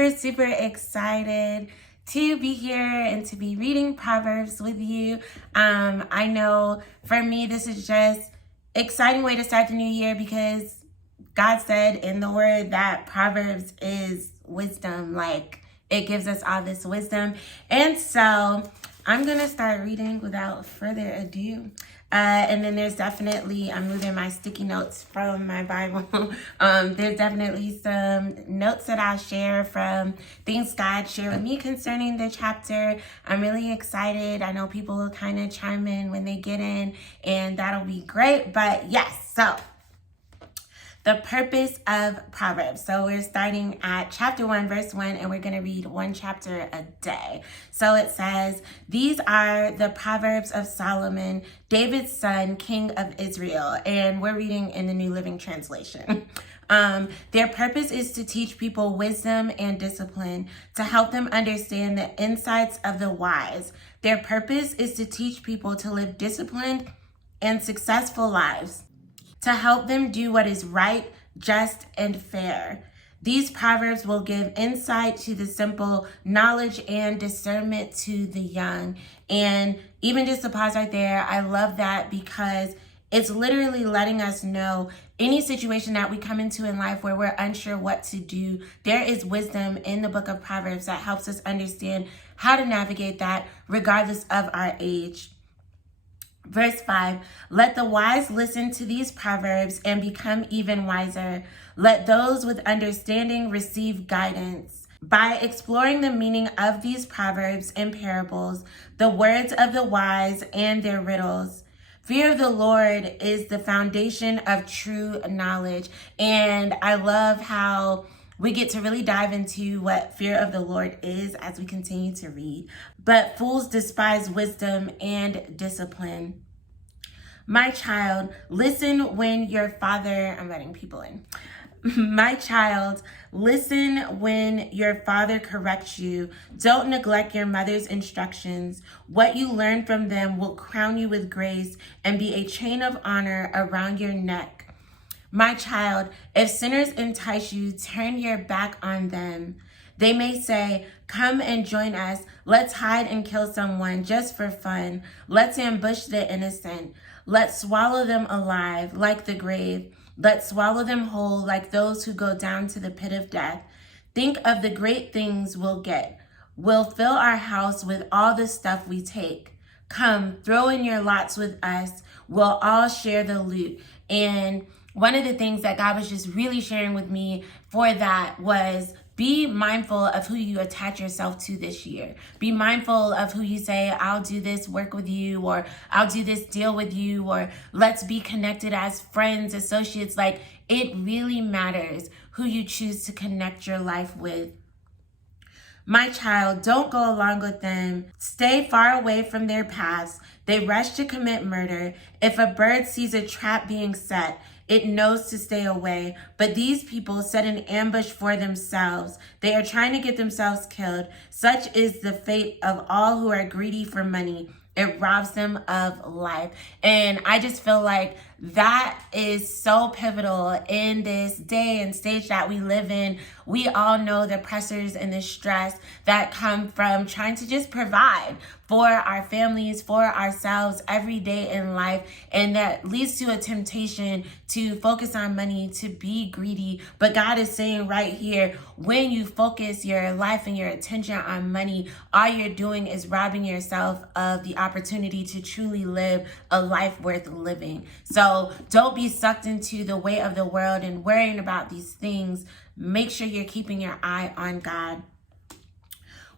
We're super excited to be here and to be reading Proverbs with you. I know for me, this is just exciting way to start the new year because God said in the word that Proverbs is wisdom. Like, it gives us all this wisdom. And so I'm going to start reading without further ado. And then there's definitely, I'm moving my sticky notes from my Bible. There's definitely some notes that I'll share from things God shared with me concerning the chapter. I'm really excited. I know people will kind of chime in when they get in, and that'll be great. But yes, so the purpose of Proverbs. So we're starting at chapter 1, verse 1, and we're going to read one chapter a day. So it says, these are the Proverbs of Solomon, David's son, king of Israel. And we're reading in the New Living Translation. Their purpose is to teach people wisdom and discipline, to help them understand the insights of the wise. Their purpose is to teach people to live disciplined and successful lives, to help them do what is right, just, and fair. These proverbs will give insight to the simple, knowledge and discernment to the young. And even just to pause right there, I love that because it's literally letting us know any situation that we come into in life where we're unsure what to do, there is wisdom in the book of Proverbs that helps us understand how to navigate that regardless of our age. Verse 5, let the wise listen to these proverbs and become even wiser. Let those with understanding receive guidance. By exploring the meaning of these proverbs and parables, the words of the wise and their riddles, fear of the Lord is the foundation of true knowledge. And I love how we get to really dive into what fear of the Lord is as we continue to read. But fools despise wisdom and discipline. My child, listen when your father, I'm letting people in. My child, listen when your father corrects you. Don't neglect your mother's instructions. What you learn from them will crown you with grace and be a chain of honor around your neck. My child, if sinners entice you, turn your back on them. They may say, come and join us. Let's hide and kill someone just for fun. Let's ambush the innocent. Let's swallow them alive like the grave. Let's swallow them whole like those who go down to the pit of death. Think of the great things we'll get. We'll fill our house with all the stuff we take. Come, throw in your lots with us. We'll all share the loot. And one of the things that God was just really sharing with me for that was be mindful of who you attach yourself to this year. Be mindful of who you say, I'll do this work with you, or I'll do this deal with you, or let's be connected as friends, associates. Like, it really matters who you choose to connect your life with. My child, don't go along with them. Stay far away from their paths. They rush to commit murder. If a bird sees a trap being set, it knows to stay away. But these people set an ambush for themselves. They are trying to get themselves killed. Such is the fate of all who are greedy for money. It robs them of life. And I just feel like that is so pivotal in this day and stage that we live in. We all know the pressures and the stress that come from trying to just provide for our families, for ourselves every day in life. And that leads to a temptation to focus on money, to be greedy. But God is saying right here, when you focus your life and your attention on money, all you're doing is robbing yourself of the opportunity to truly live a life worth living. So don't be sucked into the way of the world and worrying about these things. Make sure you're keeping your eye on God.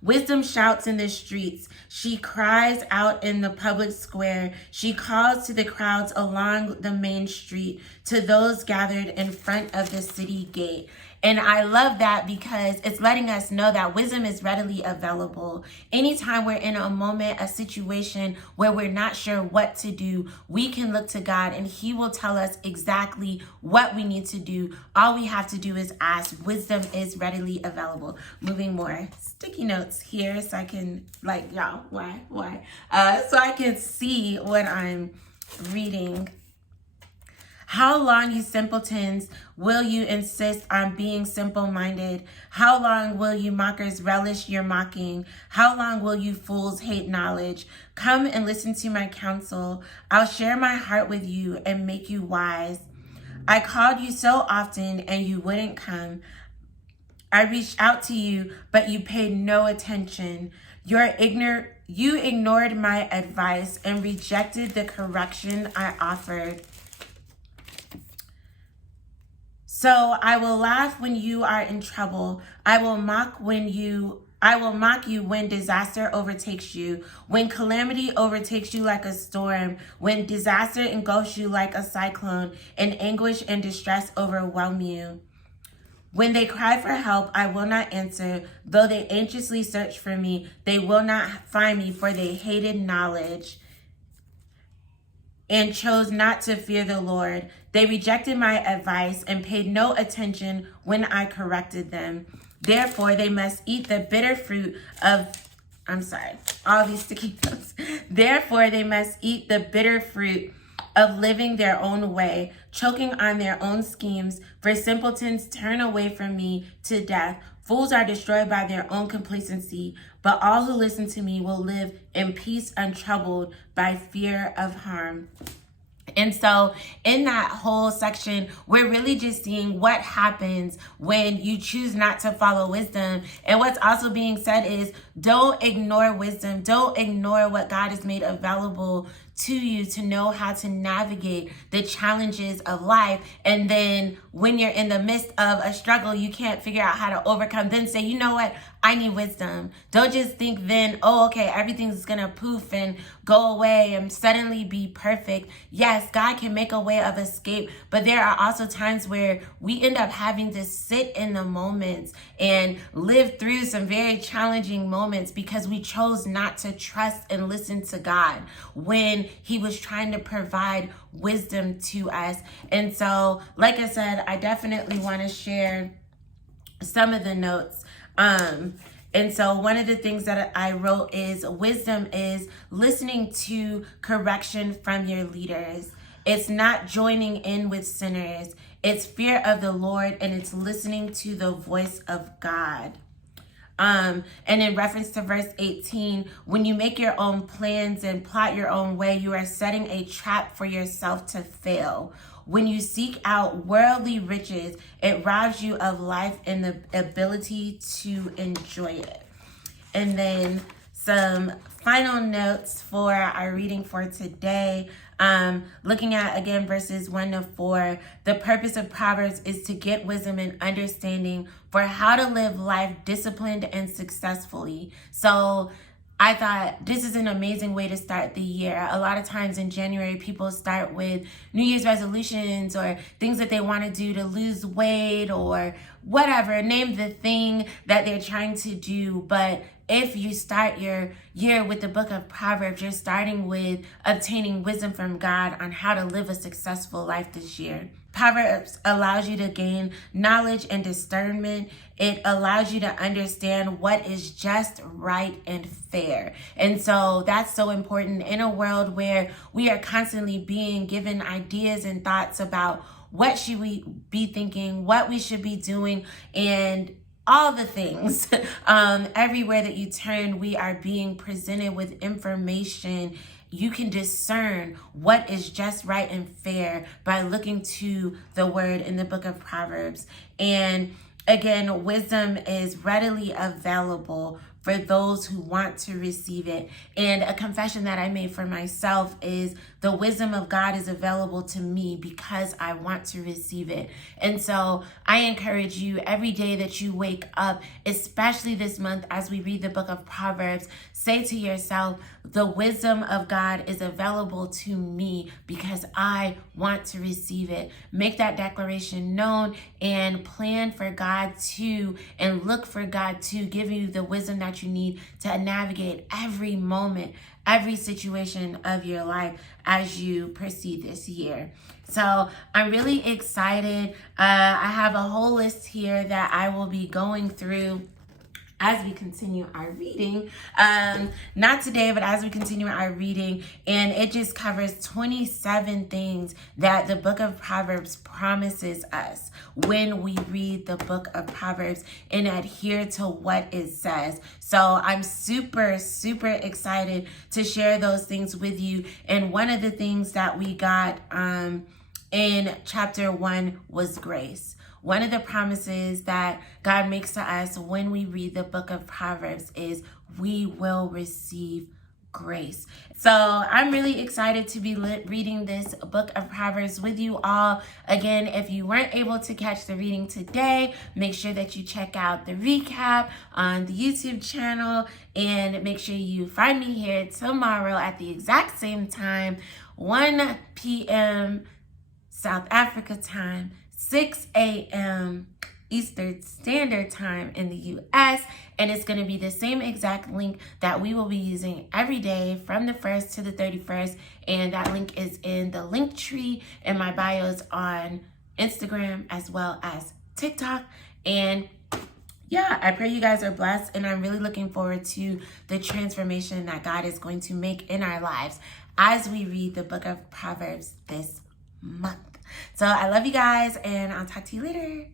Wisdom shouts in the streets. She cries out in the public square. She calls to the crowds along the main street, to those gathered in front of the city gate. And I love that because it's letting us know that wisdom is readily available. Anytime we're in a moment, a situation where we're not sure what to do, we can look to God and He will tell us exactly what we need to do. All we have to do is ask. Wisdom is readily available. Moving more sticky notes here so I can, like, y'all, why? So I can see what I'm reading. How long, you simpletons, will you insist on being simple-minded? How long will you mockers relish your mocking? How long will you fools hate knowledge? Come and listen to my counsel. I'll share my heart with you and make you wise. I called you so often and you wouldn't come. I reached out to you, but you paid no attention. You ignored my advice and rejected the correction I offered. So I will laugh when you are in trouble. I will mock you when disaster overtakes you, when calamity overtakes you like a storm, when disaster engulfs you like a cyclone, and anguish and distress overwhelm you. When they cry for help, I will not answer. Though they anxiously search for me, they will not find me, for they hated knowledge and chose not to fear the Lord. They rejected my advice and paid no attention when I corrected them. Therefore, they must eat the bitter fruit of, all these sticky notes. Therefore, they must eat the bitter fruit of living their own way, choking on their own schemes. For simpletons turn away from me to death. Fools are destroyed by their own complacency, but all who listen to me will live in peace, untroubled by fear of harm. And so in that whole section, we're really just seeing what happens when you choose not to follow wisdom. And what's also being said is, don't ignore wisdom. Don't ignore what God has made available to you to know how to navigate the challenges of life. And then when you're in the midst of a struggle, you can't figure out how to overcome, then say, you know what? I need wisdom. Don't just think then, oh, okay, everything's gonna poof and go away and suddenly be perfect. Yes, God can make a way of escape, but there are also times where we end up having to sit in the moments and live through some very challenging moments because we chose not to trust and listen to God when He was trying to provide wisdom to us. And so, like I said, I definitely want to share some of the notes. And so one of the things that I wrote is, wisdom is listening to correction from your leaders. It's not joining in with sinners. It's fear of the Lord, and it's listening to the voice of God. And in reference to verse 18, when you make your own plans and plot your own way, you are setting a trap for yourself to fail. When you seek out worldly riches, it robs you of life and the ability to enjoy it. And then some final notes for our reading for today. Looking at, again, verses 1-4, the purpose of Proverbs is to get wisdom and understanding for how to live life disciplined and successfully. So I thought this is an amazing way to start the year. A lot of times in January, people start with New Year's resolutions or things that they want to do to lose weight or whatever, name the thing that they're trying to do. But if you start your year with the book of Proverbs, you're starting with obtaining wisdom from God on how to live a successful life this year. Proverbs allows you to gain knowledge and discernment. It allows you to understand what is just, right, and fair. And so that's so important in a world where we are constantly being given ideas and thoughts about what should we be thinking, what we should be doing, and all the things. Everywhere that you turn, we are being presented with information. You can discern what is just, right, and fair by looking to the word in the book of Proverbs. And again, wisdom is readily available for those who want to receive it. And a confession that I made for myself is the wisdom of God is available to me because I want to receive it. And so I encourage you every day that you wake up, especially this month as we read the book of Proverbs, say to yourself, the wisdom of God is available to me because I want to receive it. Make that declaration known and plan for God to, and look for God to give you the wisdom that you need to navigate every moment, every situation of your life as you proceed this year. So I'm really excited. I have a whole list here that I will be going through as we continue our reading. Not today, but as we continue our reading, and it just covers 27 things that the book of Proverbs promises us when we read the book of Proverbs and adhere to what it says. So I'm super, super excited to share those things with you. And one of the things that we got in chapter 1 was grace. One of the promises that God makes to us when we read the book of Proverbs is we will receive grace. So I'm really excited to be reading this book of Proverbs with you all. Again, if you weren't able to catch the reading today, make sure that you check out the recap on the YouTube channel, and make sure you find me here tomorrow at the exact same time, 1 p.m. South Africa time, 6 a.m. Eastern Standard Time in the U.S. And it's going to be the same exact link that we will be using every day from the 1st to the 31st. And that link is in the link tree in my bios on Instagram as well as TikTok. And yeah, I pray you guys are blessed. And I'm really looking forward to the transformation that God is going to make in our lives as we read the book of Proverbs this month. So I love you guys, and I'll talk to you later.